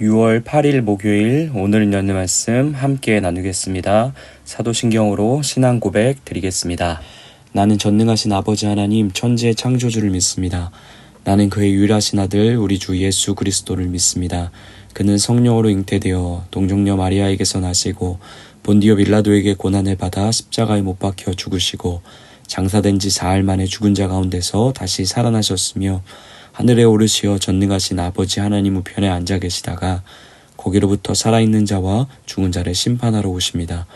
6월 8일 목요일 오늘 읽는 말씀 함께 나누겠습니다. 사도신경으로 신앙 고백 드리겠습니다. 나는 전능하신 아버지 하나님 천지의 창조주를 믿습니다. 나는 그의 유일하신 아들 우리 주 예수 그리스도를 믿습니다. 그는 성령으로 잉태되어 동정녀 마리아에게서 나시고 본디오 빌라도에게 고난을 받아 십자가에 못 박혀 죽으시고 장사된 지 사흘 만에 죽은 자 가운데서 다시 살아나셨으며 하늘에 오르시어 전능하신 아버지 하나님 우편에 앉아 계시다가 거기로부터 살아있는 자와 죽은 자를 심판하러 오십니다.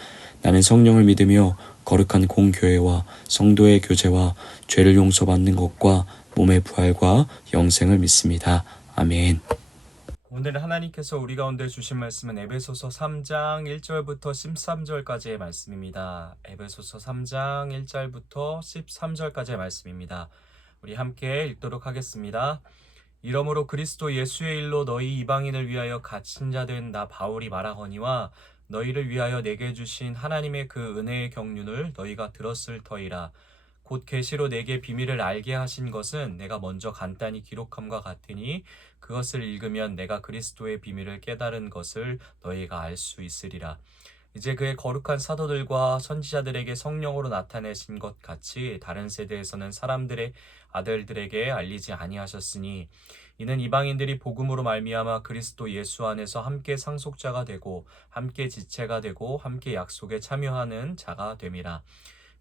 나는 성령을 믿으며 거룩한 공교회와 성도의 교제와 죄를 용서받는 것과 몸의 부활과 영생을 믿습니다. 아멘. 오늘 하나님께서 우리 가운데 주신 말씀은 에베소서 3장 1절부터 13절까지의 말씀입니다. 에베소서 3장 1절부터 13절까지의 말씀입니다. 우리 함께 읽도록 하겠습니다. 이러므로 그리스도 예수의 일로 너희 이방인을 위하여 갇힌 자 된 나 바울이 말하거니와 너희를 위하여 내게 주신 하나님의 그 은혜의 경륜을 너희가 들었을 터이라. 곧 계시로 내게 비밀을 알게 하신 것은 내가 먼저 간단히 기록함과 같으니 그것을 읽으면 내가 그리스도의 비밀을 깨달은 것을 너희가 알 수 있으리라. 이제 그의 거룩한 사도들과 선지자들에게 성령으로 나타내신 것 같이 다른 세대에서는 사람들의 아들들에게 알리지 아니하셨으니 이는 이방인들이 복음으로 말미암아 그리스도 예수 안에서 함께 상속자가 되고 함께 지체가 되고 함께 약속에 참여하는 자가 됨이라.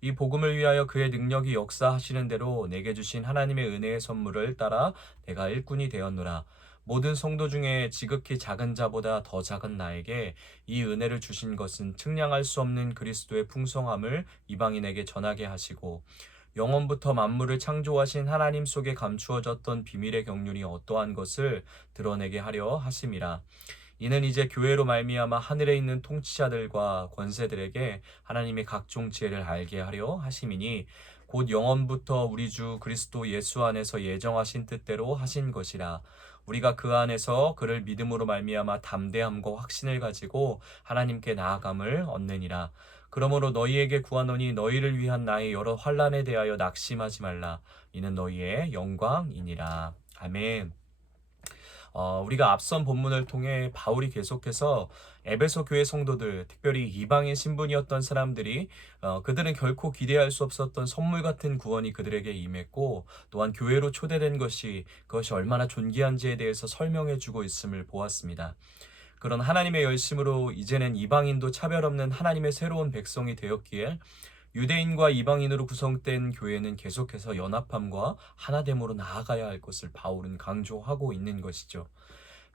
이 복음을 위하여 그의 능력이 역사하시는 대로 내게 주신 하나님의 은혜의 선물을 따라 내가 일꾼이 되었노라. 모든 성도 중에 지극히 작은 자보다 더 작은 나에게 이 은혜를 주신 것은 측량할 수 없는 그리스도의 풍성함을 이방인에게 전하게 하시고 영원부터 만물을 창조하신 하나님 속에 감추어졌던 비밀의 경륜이 어떠한 것을 드러내게 하려 하심이라. 이는 이제 교회로 말미암아 하늘에 있는 통치자들과 권세들에게 하나님의 각종 지혜를 알게 하려 하심이니 곧 영원부터 우리 주 그리스도 예수 안에서 예정하신 뜻대로 하신 것이라. 우리가 그 안에서 그를 믿음으로 말미암아 담대함과 확신을 가지고 하나님께 나아감을 얻느니라. 그러므로 너희에게 구하노니 너희를 위한 나의 여러 환난에 대하여 낙심하지 말라. 이는 너희의 영광이니라. 아멘. 우리가 앞선 본문을 통해 바울이 계속해서 에베소 교회 성도들, 특별히 이방인 신분이었던 사람들이 그들은 결코 기대할 수 없었던 선물 같은 구원이 그들에게 임했고 또한 교회로 초대된 그것이 얼마나 존귀한지에 대해서 설명해주고 있음을 보았습니다. 그런 하나님의 열심으로 이제는 이방인도 차별 없는 하나님의 새로운 백성이 되었기에 유대인과 이방인으로 구성된 교회는 계속해서 연합함과 하나됨으로 나아가야 할 것을 바울은 강조하고 있는 것이죠.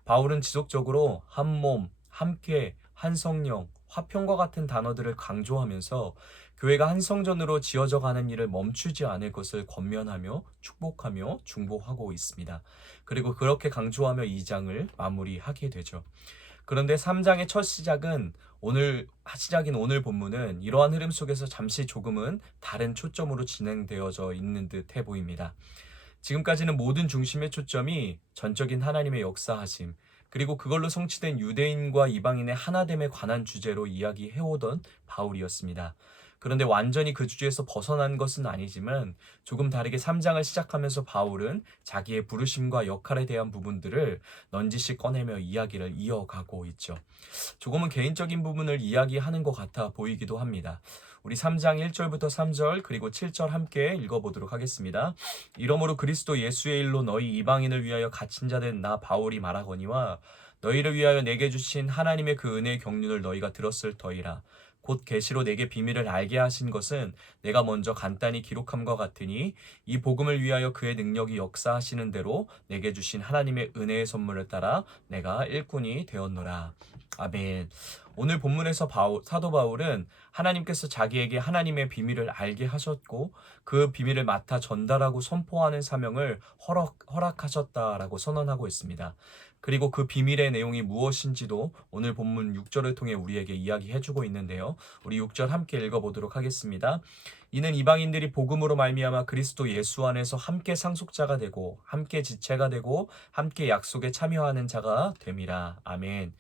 바울은 지속적으로 한 몸, 함께, 한 성령, 화평과 같은 단어들을 강조하면서 교회가 한 성전으로 지어져 가는 일을 멈추지 않을 것을 권면하며 축복하며 중보하고 있습니다. 그리고 그렇게 강조하며 2장을 마무리하게 되죠. 그런데 3장의 첫 시작인 오늘 본문은 이러한 흐름 속에서 잠시 조금은 다른 초점으로 진행되어져 있는 듯해 보입니다. 지금까지는 모든 중심의 초점이 전적인 하나님의 역사하심, 그리고 그걸로 성취된 유대인과 이방인의 하나됨에 관한 주제로 이야기해오던 바울이었습니다. 그런데 완전히 그 주제에서 벗어난 것은 아니지만 조금 다르게 3장을 시작하면서 바울은 자기의 부르심과 역할에 대한 부분들을 넌지시 꺼내며 이야기를 이어가고 있죠. 조금은 개인적인 부분을 이야기하는 것 같아 보이기도 합니다. 우리 3장 1절부터 3절 그리고 7절 함께 읽어보도록 하겠습니다. 이러므로 그리스도 예수의 일로 너희 이방인을 위하여 갇힌 자 된 나 바울이 말하거니와 너희를 위하여 내게 주신 하나님의 그 은혜의 경륜을 너희가 들었을 터이라. 곧 계시로 내게 비밀을 알게 하신 것은 내가 먼저 간단히 기록함과 같으니 이 복음을 위하여 그의 능력이 역사하시는 대로 내게 주신 하나님의 은혜의 선물을 따라 내가 일꾼이 되었노라. 아멘. 오늘 본문에서 사도 바울은 하나님께서 자기에게 하나님의 비밀을 알게 하셨고 그 비밀을 맡아 전달하고 선포하는 사명을 허락하셨다라고 선언하고 있습니다. 그리고 그 비밀의 내용이 무엇인지도 오늘 본문 6절을 통해 우리에게 이야기해주고 있는데요. 우리 6절 함께 읽어보도록 하겠습니다. 이는 이방인들이 복음으로 말미암아 그리스도 예수 안에서 함께 상속자가 되고 함께 지체가 되고 함께 약속에 참여하는 자가 됨이라. 아멘.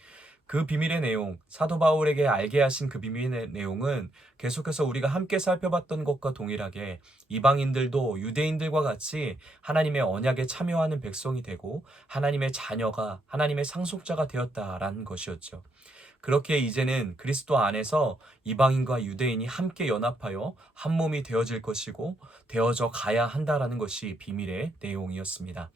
그 비밀의 내용, 사도 바울에게 알게 하신 그 비밀의 내용은 계속해서 우리가 함께 살펴봤던 것과 동일하게 이방인들도 유대인들과 같이 하나님의 언약에 참여하는 백성이 되고 하나님의 자녀가, 하나님의 상속자가 되었다라는 것이었죠. 그렇게 이제는 그리스도 안에서 이방인과 유대인이 함께 연합하여 한 몸이 되어질 것이고 되어져 가야 한다라는 것이 비밀의 내용이었습니다.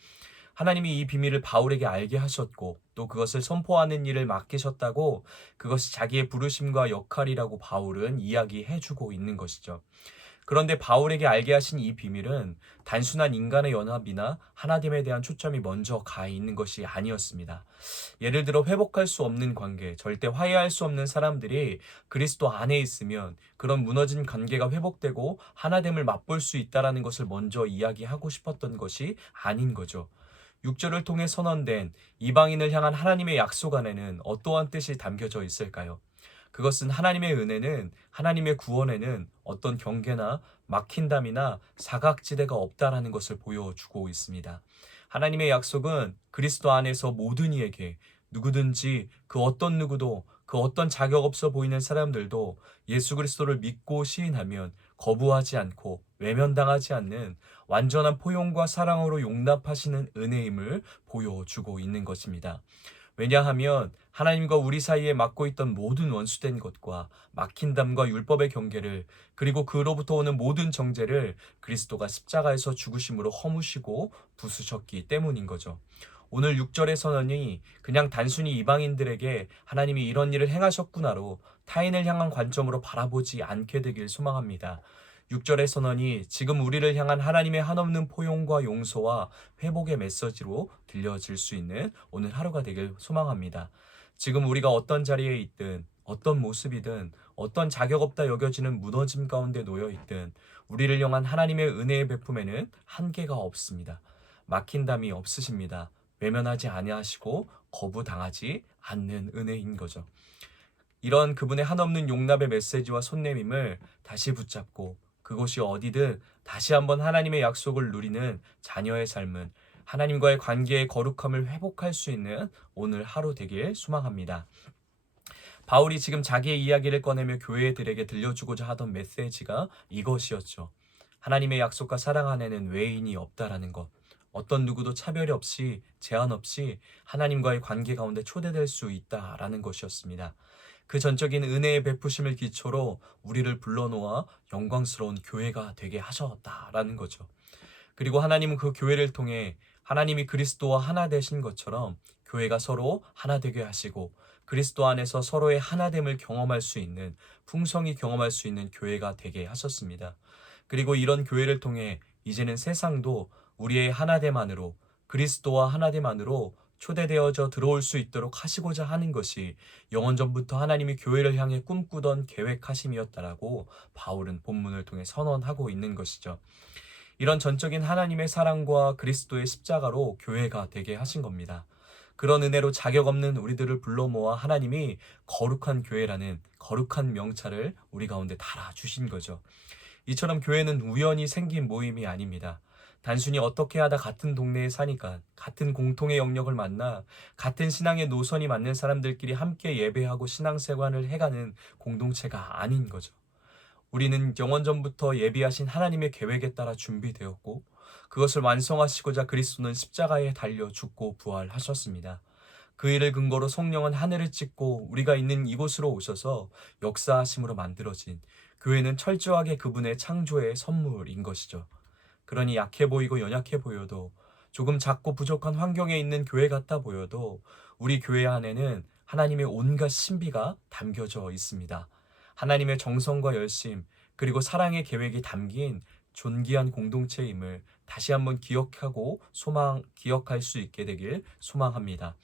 하나님이 이 비밀을 바울에게 알게 하셨고 또 그것을 선포하는 일을 맡기셨다고 그것이 자기의 부르심과 역할이라고 바울은 이야기해주고 있는 것이죠. 그런데 바울에게 알게 하신 이 비밀은 단순한 인간의 연합이나 하나됨에 대한 초점이 먼저 가 있는 것이 아니었습니다. 예를 들어 회복할 수 없는 관계, 절대 화해할 수 없는 사람들이 그리스도 안에 있으면 그런 무너진 관계가 회복되고 하나됨을 맛볼 수 있다는 것을 먼저 이야기하고 싶었던 것이 아닌 거죠. 6절을 통해 선언된 이방인을 향한 하나님의 약속 안에는 어떠한 뜻이 담겨져 있을까요? 그것은 하나님의 은혜는, 하나님의 구원에는 어떤 경계나 막힌담이나 사각지대가 없다라는 것을 보여주고 있습니다. 하나님의 약속은 그리스도 안에서 모든 이에게 누구든지 그 어떤 누구도 그 어떤 자격 없어 보이는 사람들도 예수 그리스도를 믿고 시인하면 거부하지 않고 외면당하지 않는 완전한 포용과 사랑으로 용납하시는 은혜임을 보여주고 있는 것입니다. 왜냐하면 하나님과 우리 사이에 막고 있던 모든 원수된 것과 막힌 담과 율법의 경계를 그리고 그로부터 오는 모든 정죄를 그리스도가 십자가에서 죽으심으로 허무시고 부수셨기 때문인 거죠. 오늘 6절의 선언이 그냥 단순히 이방인들에게 하나님이 이런 일을 행하셨구나로 타인을 향한 관점으로 바라보지 않게 되길 소망합니다. 6절의 선언이 지금 우리를 향한 하나님의 한없는 포용과 용서와 회복의 메시지로 들려질 수 있는 오늘 하루가 되길 소망합니다. 지금 우리가 어떤 자리에 있든 어떤 모습이든 어떤 자격 없다 여겨지는 무너짐 가운데 놓여 있든 우리를 향한 하나님의 은혜의 베품에는 한계가 없습니다. 막힌 담이 없으십니다. 외면하지 아니하시고 거부당하지 않는 은혜인 거죠. 이런 그분의 한없는 용납의 메시지와 손내밈을 다시 붙잡고 그곳이 어디든 다시 한번 하나님의 약속을 누리는 자녀의 삶은 하나님과의 관계의 거룩함을 회복할 수 있는 오늘 하루 되길 소망합니다. 바울이 지금 자기의 이야기를 꺼내며 교회들에게 들려주고자 하던 메시지가 이것이었죠. 하나님의 약속과 사랑 안에는 외인이 없다라는 것. 어떤 누구도 차별 없이 제한 없이 하나님과의 관계 가운데 초대될 수 있다라는 것이었습니다. 그 전적인 은혜의 베푸심을 기초로 우리를 불러놓아 영광스러운 교회가 되게 하셨다라는 거죠. 그리고 하나님은 그 교회를 통해 하나님이 그리스도와 하나 되신 것처럼 교회가 서로 하나 되게 하시고 그리스도 안에서 서로의 하나됨을 경험할 수 있는 풍성히 경험할 수 있는 교회가 되게 하셨습니다. 그리고 이런 교회를 통해 이제는 세상도 우리의 하나됨 안으로 그리스도와 하나됨 안으로 초대되어져 들어올 수 있도록 하시고자 하는 것이 영원전부터 하나님이 교회를 향해 꿈꾸던 계획하심이었다라고 바울은 본문을 통해 선언하고 있는 것이죠. 이런 전적인 하나님의 사랑과 그리스도의 십자가로 교회가 되게 하신 겁니다. 그런 은혜로 자격 없는 우리들을 불러 모아 하나님이 거룩한 교회라는 거룩한 명찰을 우리 가운데 달아주신 거죠. 이처럼 교회는 우연히 생긴 모임이 아닙니다. 단순히 어떻게 하다 같은 동네에 사니까 같은 공통의 영역을 만나 같은 신앙의 노선이 맞는 사람들끼리 함께 예배하고 신앙생활을 해가는 공동체가 아닌 거죠. 우리는 영원전부터 예비하신 하나님의 계획에 따라 준비되었고 그것을 완성하시고자 그리스도는 십자가에 달려 죽고 부활하셨습니다. 그 일을 근거로 성령은 하늘을 찢고 우리가 있는 이곳으로 오셔서 역사하심으로 만들어진 교회는 철저하게 그분의 창조의 선물인 것이죠. 그러니 약해 보이고 연약해 보여도 조금 작고 부족한 환경에 있는 교회 같아 보여도 우리 교회 안에는 하나님의 온갖 신비가 담겨져 있습니다. 하나님의 정성과 열심 그리고 사랑의 계획이 담긴 존귀한 공동체임을 다시 한번 기억하고 기억할 수 있게 되길 소망합니다.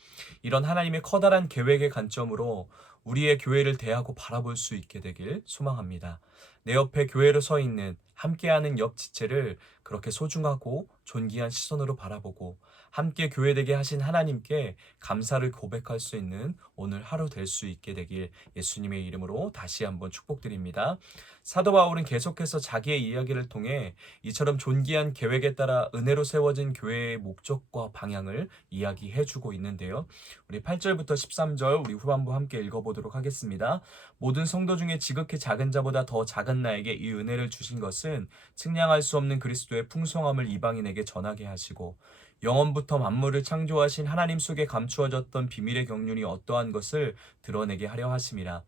이런 하나님의 커다란 계획의 관점으로 우리의 교회를 대하고 바라볼 수 있게 되길 소망합니다. 내 옆에 교회로 서 있는 함께하는 옆 지체를 그렇게 소중하고 존귀한 시선으로 바라보고 함께 교회되게 하신 하나님께 감사를 고백할 수 있는 오늘 하루 될 수 있게 되길 예수님의 이름으로 다시 한번 축복드립니다. 사도 바울은 계속해서 자기의 이야기를 통해 이처럼 존귀한 계획에 따라 은혜로 세워진 교회의 목적과 방향을 이야기해주고 있는데요. 우리 8절부터 13절 우리 후반부 함께 읽어보도록 하겠습니다. 모든 성도 중에 지극히 작은 자보다 더 작은 나에게 이 은혜를 주신 것은 측량할 수 없는 그리스도의 풍성함을 이방인에게 전하게 하시고 영원부터 만물을 창조하신 하나님 속에 감추어졌던 비밀의 경륜이 어떠한 것을 드러내게 하려 하심이라.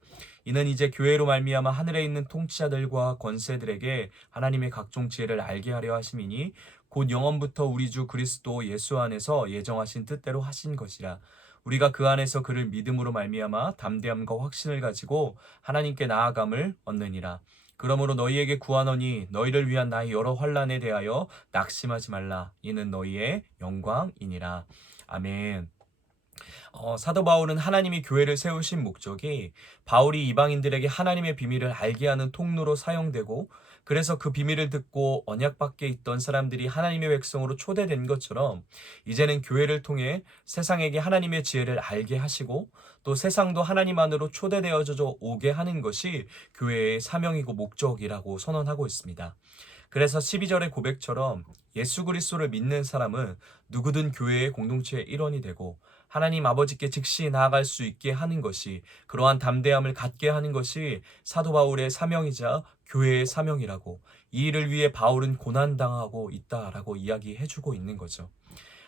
이는 이제 교회로 말미암아 하늘에 있는 통치자들과 권세들에게 하나님의 각종 지혜를 알게 하려 하심이니 곧 영원부터 우리 주 그리스도 예수 안에서 예정하신 뜻대로 하신 것이라. 우리가 그 안에서 그를 믿음으로 말미암아 담대함과 확신을 가지고 하나님께 나아감을 얻느니라. 그러므로 너희에게 구하노니 너희를 위한 나의 여러 환난에 대하여 낙심하지 말라. 이는 너희의 영광이니라. 아멘. 사도 바울은 하나님이 교회를 세우신 목적이 바울이 이방인들에게 하나님의 비밀을 알게 하는 통로로 사용되고, 그래서 그 비밀을 듣고 언약 밖에 있던 사람들이 하나님의 백성으로 초대된 것처럼 이제는 교회를 통해 세상에게 하나님의 지혜를 알게 하시고 또 세상도 하나님 안으로 초대되어져 오게 하는 것이 교회의 사명이고 목적이라고 선언하고 있습니다. 그래서 12절의 고백처럼 예수 그리스도를 믿는 사람은 누구든 교회의 공동체의 일원이 되고 하나님 아버지께 즉시 나아갈 수 있게 하는 것이, 그러한 담대함을 갖게 하는 것이 사도 바울의 사명이자 교회의 사명이라고, 이 일을 위해 바울은 고난당하고 있다라고 이야기해주고 있는 거죠.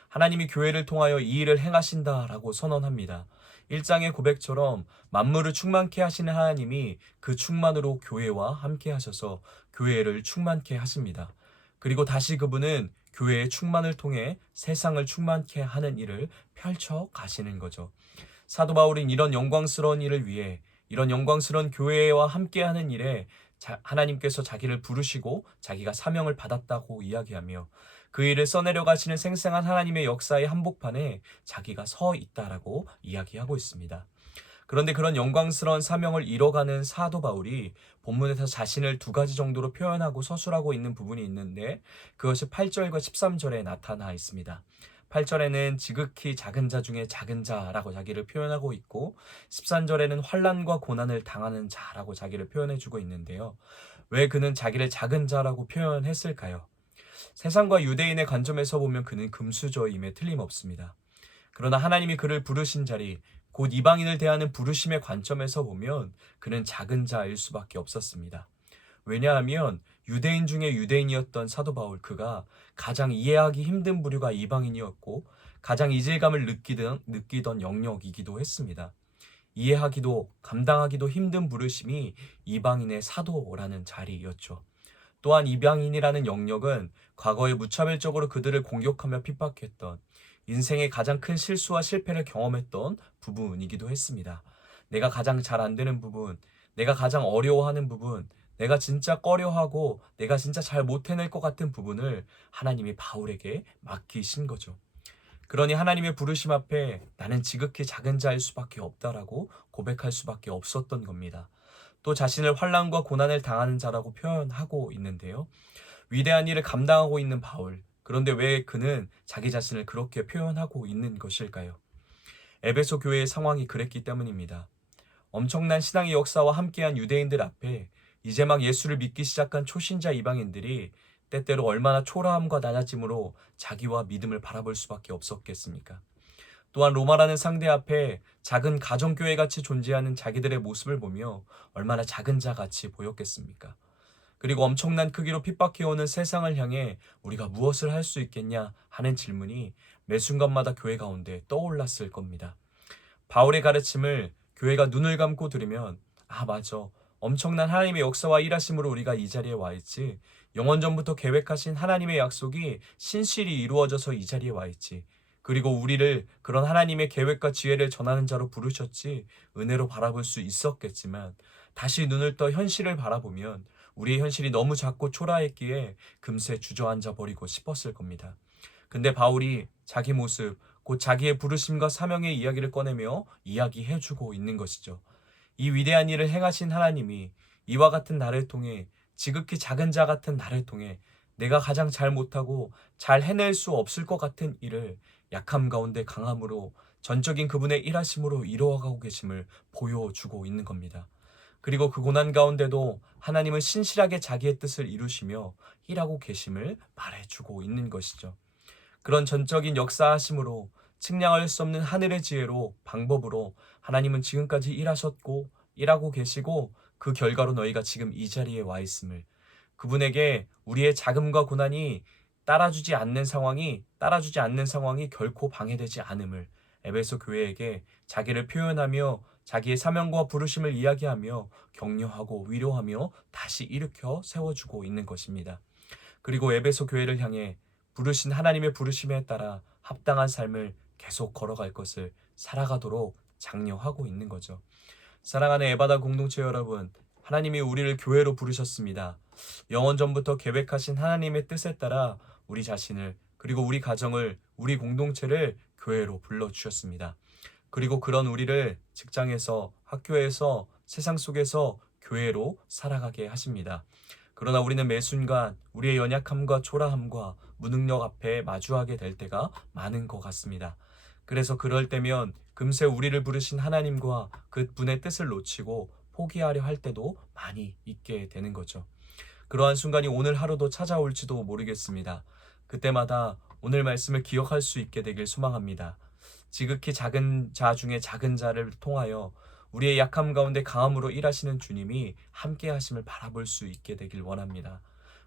하나님이 교회를 통하여 이 일을 행하신다라고 선언합니다. 1장의 고백처럼 만물을 충만케 하시는 하나님이 그 충만으로 교회와 함께 하셔서 교회를 충만케 하십니다. 그리고 다시 그분은 교회의 충만을 통해 세상을 충만케 하는 일을 펼쳐 가시는 거죠. 사도 바울은 이런 영광스러운 일을 위해, 이런 영광스러운 교회와 함께하는 일에 하나님께서 자기를 부르시고 자기가 사명을 받았다고 이야기하며 그 일을 써내려 가시는 생생한 하나님의 역사의 한복판에 자기가 서 있다라고 이야기하고 있습니다. 그런데 그런 영광스러운 사명을 이뤄가는 사도 바울이 본문에서 자신을 두 가지 정도로 표현하고 서술하고 있는 부분이 있는데, 그것이 8절과 13절에 나타나 있습니다. 8절에는 지극히 작은 자 중에 작은 자라고 자기를 표현하고 있고, 13절에는 환난과 고난을 당하는 자라고 자기를 표현해주고 있는데요. 왜 그는 자기를 작은 자라고 표현했을까요? 세상과 유대인의 관점에서 보면 그는 금수저임에 틀림없습니다. 그러나 하나님이 그를 부르신 자리, 곧 이방인을 대하는 부르심의 관점에서 보면 그는 작은 자일 수밖에 없었습니다. 왜냐하면 유대인 중에 유대인이었던 사도 바울, 그가 가장 이해하기 힘든 부류가 이방인이었고 가장 이질감을 느끼던 영역이기도 했습니다. 이해하기도 감당하기도 힘든 부르심이 이방인의 사도라는 자리였죠. 또한 이방인이라는 영역은 과거에 무차별적으로 그들을 공격하며 핍박했던, 인생의 가장 큰 실수와 실패를 경험했던 부분이기도 했습니다. 내가 가장 잘 안 되는 부분, 내가 가장 어려워하는 부분, 내가 진짜 꺼려하고 내가 진짜 잘 못 해낼 것 같은 부분을 하나님이 바울에게 맡기신 거죠. 그러니 하나님의 부르심 앞에 나는 지극히 작은 자일 수밖에 없다라고 고백할 수밖에 없었던 겁니다. 또 자신을 환난과 고난을 당하는 자라고 표현하고 있는데요. 위대한 일을 감당하고 있는 바울, 그런데 왜 그는 자기 자신을 그렇게 표현하고 있는 것일까요? 에베소 교회의 상황이 그랬기 때문입니다. 엄청난 신앙의 역사와 함께한 유대인들 앞에 이제 막 예수를 믿기 시작한 초신자 이방인들이 때때로 얼마나 초라함과 낮아짐으로 자기와 믿음을 바라볼 수밖에 없었겠습니까? 또한 로마라는 상대 앞에 작은 가정교회같이 존재하는 자기들의 모습을 보며 얼마나 작은 자같이 보였겠습니까? 그리고 엄청난 크기로 핍박해오는 세상을 향해 우리가 무엇을 할 수 있겠냐 하는 질문이 매 순간마다 교회 가운데 떠올랐을 겁니다. 바울의 가르침을 교회가 눈을 감고 들으면, 아 맞아, 엄청난 하나님의 역사와 일하심으로 우리가 이 자리에 와 있지, 영원 전부터 계획하신 하나님의 약속이 신실히 이루어져서 이 자리에 와 있지, 그리고 우리를 그런 하나님의 계획과 지혜를 전하는 자로 부르셨지, 은혜로 바라볼 수 있었겠지만 다시 눈을 떠 현실을 바라보면 우리의 현실이 너무 작고 초라했기에 금세 주저앉아 버리고 싶었을 겁니다. 근데 바울이 자기 모습, 곧 자기의 부르심과 사명의 이야기를 꺼내며 이야기해주고 있는 것이죠. 이 위대한 일을 행하신 하나님이 이와 같은 나를 통해, 지극히 작은 자 같은 나를 통해 내가 가장 잘 못하고 잘 해낼 수 없을 것 같은 일을 약함 가운데 강함으로 전적인 그분의 일하심으로 이루어가고 계심을 보여주고 있는 겁니다. 그리고 그 고난 가운데도 하나님은 신실하게 자기의 뜻을 이루시며 일하고 계심을 말해주고 있는 것이죠. 그런 전적인 역사하심으로 측량할 수 없는 하늘의 지혜로, 방법으로 하나님은 지금까지 일하셨고 일하고 계시고, 그 결과로 너희가 지금 이 자리에 와 있음을, 그분에게 우리의 자금과 고난이 따라주지 않는 상황이 결코 방해되지 않음을 에베소 교회에게 자기를 표현하며 자기의 사명과 부르심을 이야기하며 격려하고 위로하며 다시 일으켜 세워주고 있는 것입니다. 그리고 에베소 교회를 향해 부르신 하나님의 부르심에 따라 합당한 삶을 계속 걸어갈 것을 살아가도록 장려하고 있는 거죠. 사랑하는 에바다 공동체 여러분, 하나님이 우리를 교회로 부르셨습니다. 영원전부터 계획하신 하나님의 뜻에 따라 우리 자신을, 그리고 우리 가정을, 우리 공동체를 교회로 불러주셨습니다. 그리고 그런 우리를 직장에서, 학교에서, 세상 속에서 교회로 살아가게 하십니다. 그러나 우리는 매 순간 우리의 연약함과 초라함과 무능력 앞에 마주하게 될 때가 많은 것 같습니다. 그래서 그럴 때면 금세 우리를 부르신 하나님과 그 분의 뜻을 놓치고 포기하려 할 때도 많이 있게 되는 거죠. 그러한 순간이 오늘 하루도 찾아올지도 모르겠습니다. 그때마다 오늘 말씀을 기억할 수 있게 되길 소망합니다. 지극히 작은 자 중에 작은 자를 통하여 우리의 약함 가운데 강함으로 일하시는 주님이 함께 하심을 바라볼 수 있게 되길 원합니다.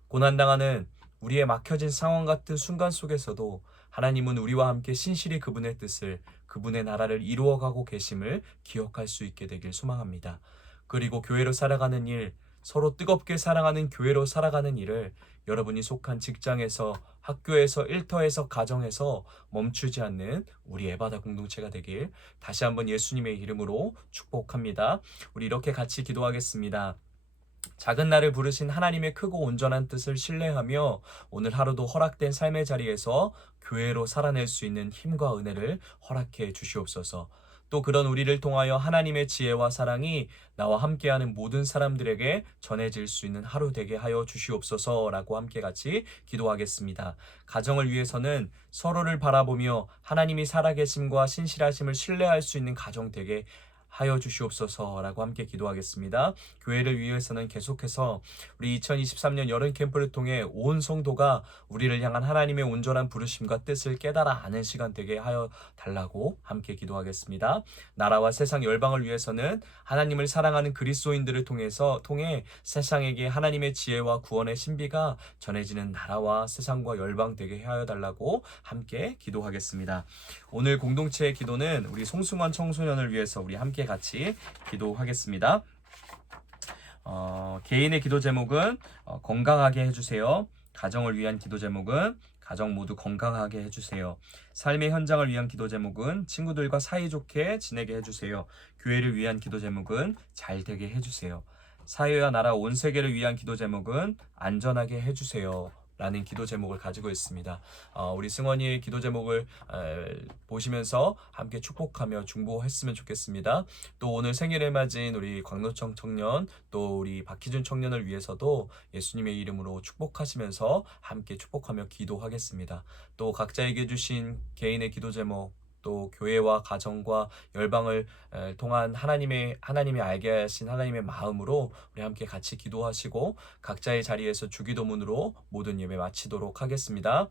고난당하는 우리의 막혀진 상황 같은 순간 속에서도 하나님은 우리와 함께 신실히 그분의 뜻을, 그분의 나라를 이루어가고 계심을 기억할 수 있게 되길 소망합니다. 그리고 교회로 살아가는 일, 서로 뜨겁게 사랑하는 교회로 살아가는 일을 여러분이 속한 직장에서, 학교에서, 일터에서, 가정에서 멈추지 않는 우리 에바다 공동체가 되길 다시 한번 예수님의 이름으로 축복합니다. 우리 이렇게 같이 기도하겠습니다. 작은 나를 부르신 하나님의 크고 온전한 뜻을 신뢰하며 오늘 하루도 허락된 삶의 자리에서 교회로 살아낼 수 있는 힘과 은혜를 허락해 주시옵소서. 또 그런 우리를 통하여 하나님의 지혜와 사랑이 나와 함께하는 모든 사람들에게 전해질 수 있는 하루 되게 하여 주시옵소서라고 함께 같이 기도하겠습니다. 가정을 위해서는 서로를 바라보며 하나님이 살아계심과 신실하심을 신뢰할 수 있는 가정 되게 하여 주시옵소서라고 함께 기도하겠습니다. 교회를 위해서는 계속해서 우리 2023년 여름 캠프를 통해 온 성도가 우리를 향한 하나님의 온전한 부르심과 뜻을 깨달아 아는 시간 되게 하여 달라고 함께 기도하겠습니다. 나라와 세상 열방을 위해서는 하나님을 사랑하는 그리스도인들을 통해 세상에게 하나님의 지혜와 구원의 신비가 전해지는 나라와 세상과 열방 되게 하여 달라고 함께 기도하겠습니다. 오늘 공동체의 기도는 우리 송승환 청소년을 위해서 우리 함께 같이 기도하겠습니다. 개인의 기도 제목은 건강하게 해주세요. 가정을 위한 기도 제목은 가정 모두 건강하게 해주세요. 삶의 현장을 위한 기도 제목은 친구들과 사이좋게 지내게 해주세요. 교회를 위한 기도 제목은 잘 되게 해주세요. 사회와 나라 온 세계를 위한 기도 제목은 안전하게 해주세요. 라는 기도 제목을 가지고 있습니다. 우리 승원이의 기도 제목을 보시면서 함께 축복하며 중보했으면 좋겠습니다. 또 오늘 생일을 맞은 우리 광노청 청년, 또 우리 박희준 청년을 위해서도 예수님의 이름으로 축복하시면서 함께 축복하며 기도하겠습니다. 또 각자에게 주신 개인의 기도 제목, 또 교회와 가정과 열방을 통한 하나님이 알게 하신 하나님의 마음으로 우리 함께 같이 기도하시고 각자의 자리에서 주기도문으로 모든 예배 마치도록 하겠습니다.